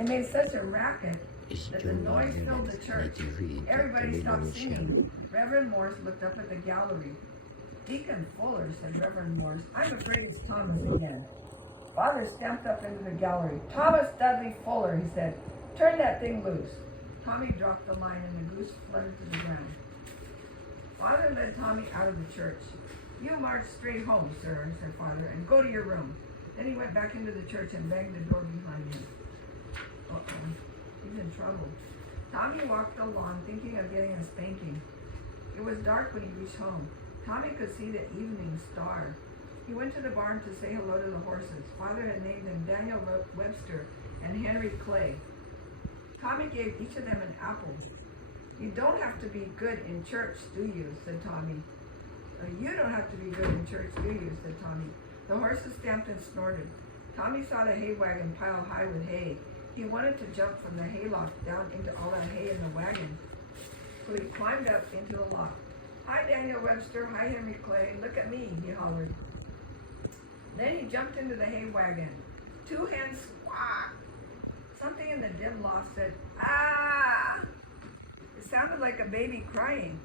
They made such a racket that the noise filled the church. Everybody stopped singing. Reverend Morse looked up at the gallery. Deacon Fuller, said Reverend Morse, I'm afraid it's Thomas again. Father stamped up into the gallery. Thomas Dudley Fuller, he said, turn that thing loose. Tommy dropped the line and the goose fluttered to the ground. Father led Tommy out of the church. You march straight home, sir, said Father, and go to your room. Then he went back into the church and banged the door behind him. Uh-oh, he's in trouble. Tommy walked the lawn thinking of getting a spanking. It was dark when he reached home. Tommy could see the evening star. He went to the barn to say hello to the horses. Father had named them Daniel Webster and Henry Clay. Tommy gave each of them an apple. You don't have to be good in church, do you? Said Tommy. You don't have to be good in church, do you? Said Tommy. The horses stamped and snorted. Tommy saw the hay wagon piled high with hay. He wanted to jump from the hayloft down into all that hay in the wagon. So he climbed up into the loft. Hi, Daniel Webster. Hi, Henry Clay. Look at me, he hollered. Then he jumped into the hay wagon. Two hens squawked. Something in the dim loft said, ah! It sounded like a baby crying.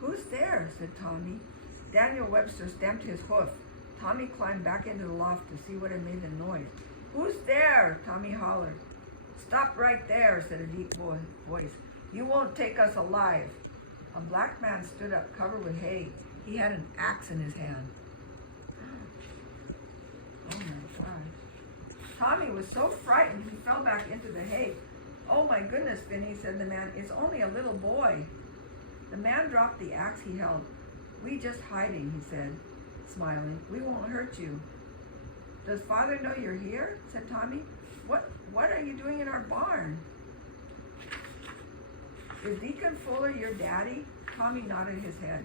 Who's there? Said Tommy. Daniel Webster stamped his hoof. Tommy climbed back into the loft to see what had made the noise. Who's there? Tommy hollered. Stop right there, said a deep voice. You won't take us alive. A black man stood up, covered with hay. He had an axe in his hand. Oh my gosh. Tommy was so frightened he fell back into the hay. Oh my goodness, Vinny, said the man. It's only a little boy. The man dropped the axe he held. We just hiding, he said, smiling. We won't hurt you. Does Father know you're here? Said Tommy. What are you doing in our barn? Is Deacon Fuller your daddy? Tommy nodded his head.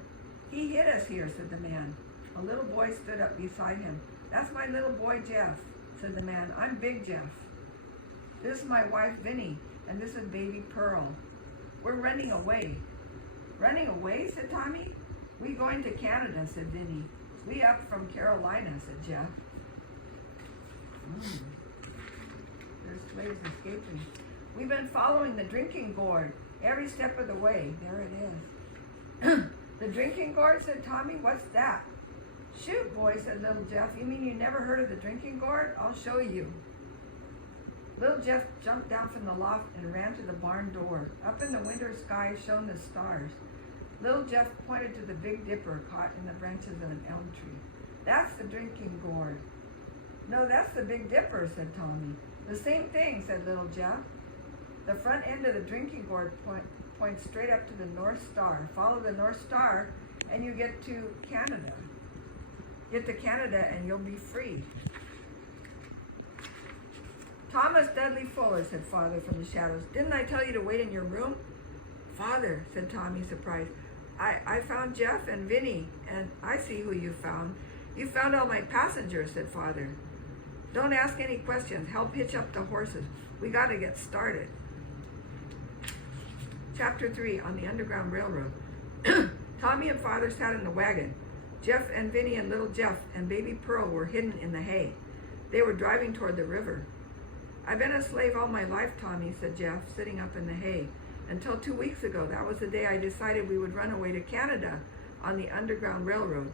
He hid us here, said the man. A little boy stood up beside him. That's my little boy, Jeff, said the man. I'm Big Jeff. This is my wife, Vinny, and this is baby Pearl. We're running away. Running away, said Tommy. We going to Canada, said Vinny. We up from Carolina, said Jeff. There's slaves escaping. We've been following the drinking gourd every step of the way. There it is. The drinking gourd, said Tommy. What's that? Shoot, boy, said little Jeff. You mean you never heard of the drinking gourd? I'll show you. Little Jeff jumped down from the loft and ran to the barn door. Up in the winter sky shone the stars. Little Jeff pointed to the Big Dipper caught in the branches of an elm tree. That's the drinking gourd. No, that's the Big Dipper, said Tommy. The same thing, said little Jeff. The front end of the drinking gourd points straight up to the North Star. Follow the North Star and you get to Canada. Get to Canada and you'll be free. Thomas Dudley Fuller, said Father from the shadows. Didn't I tell you to wait in your room? Father, said Tommy, surprised. I found Jeff and Vinny, and I see who you found. You found all my passengers, said Father. Don't ask any questions. Help hitch up the horses. We got to get started. Chapter 3, on the Underground Railroad. Tommy and Father sat in the wagon. Jeff and Vinny and little Jeff and baby Pearl were hidden in the hay. They were driving toward the river. I've been a slave all my life, Tommy, said Jeff, sitting up in the hay. Until 2 weeks ago. That was the day I decided we would run away to Canada on the Underground Railroad.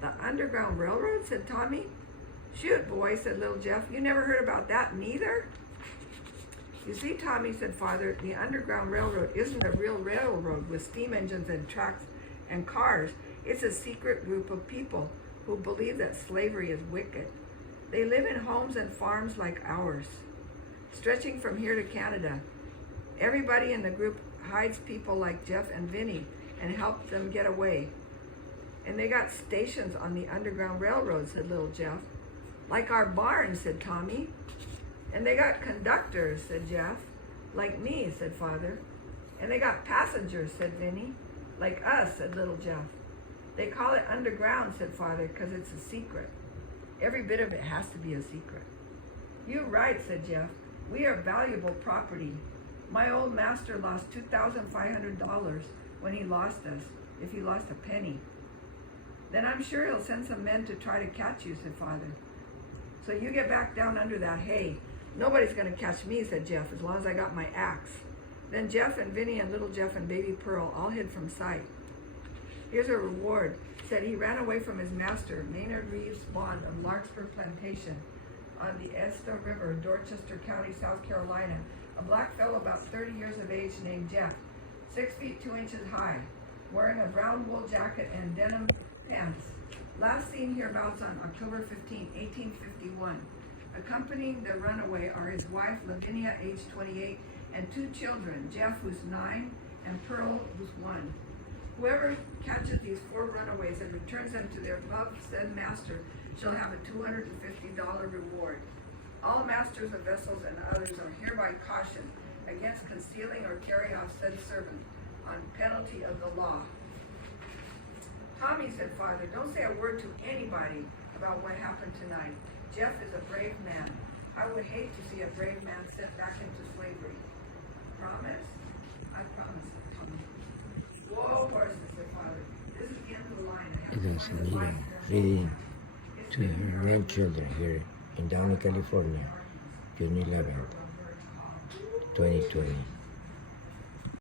The Underground Railroad, said Tommy. Shoot, boy, said little Jeff. You never heard about that neither? You see, Tommy, said Father, the Underground Railroad isn't a real railroad with steam engines and tracks and cars. It's a secret group of people who believe that slavery is wicked. They live in homes and farms like ours, stretching from here to Canada. Everybody in the group hides people like Jeff and Vinny and helps them get away. And they got stations on the Underground Railroad, said little Jeff. Like our barn, said Tommy. And they got conductors, said Jeff. Like me, said Father. And they got passengers, said Vinny. Like us, said little Jeff. They call it underground, said Father, because it's a secret. Every bit of it has to be a secret. You're right, said Jeff. We are valuable property. My old master lost $2,500 when he lost us, if he lost a penny. Then I'm sure he'll send some men to try to catch you, said Father. So you get back down under that hay. Nobody's gonna catch me, said Jeff, as long as I got my axe. Then Jeff and Vinny and little Jeff and baby Pearl all hid from sight. Here's a reward, said he ran away from his master, Maynard Reeves Bond of Larkspur Plantation on the Esta River, Dorchester County, South Carolina. A black fellow about 30 years of age named Jeff, 6 feet 2 inches high, wearing a brown wool jacket and denim pants. Last seen hereabouts on October 15, 1851. Accompanying the runaway are his wife, Lavinia, age 28, and 2 children, Jeff, who's 9, and Pearl, who's 1. Whoever catches these 4 runaways and returns them to their above said master shall have a $250 reward. All masters of vessels and others are hereby cautioned against concealing or carrying off said servant on penalty of the law. Tommy, said Father, don't say a word to anybody about what happened tonight. Jeff is a brave man. I would hate to see a brave man sent back into slavery. Promise? I promise, Tommy. Whoa, horses, said Father. This is the end of the line. I have It is Anita reading to her grandchildren here in Downey, California, June 11th, 2020.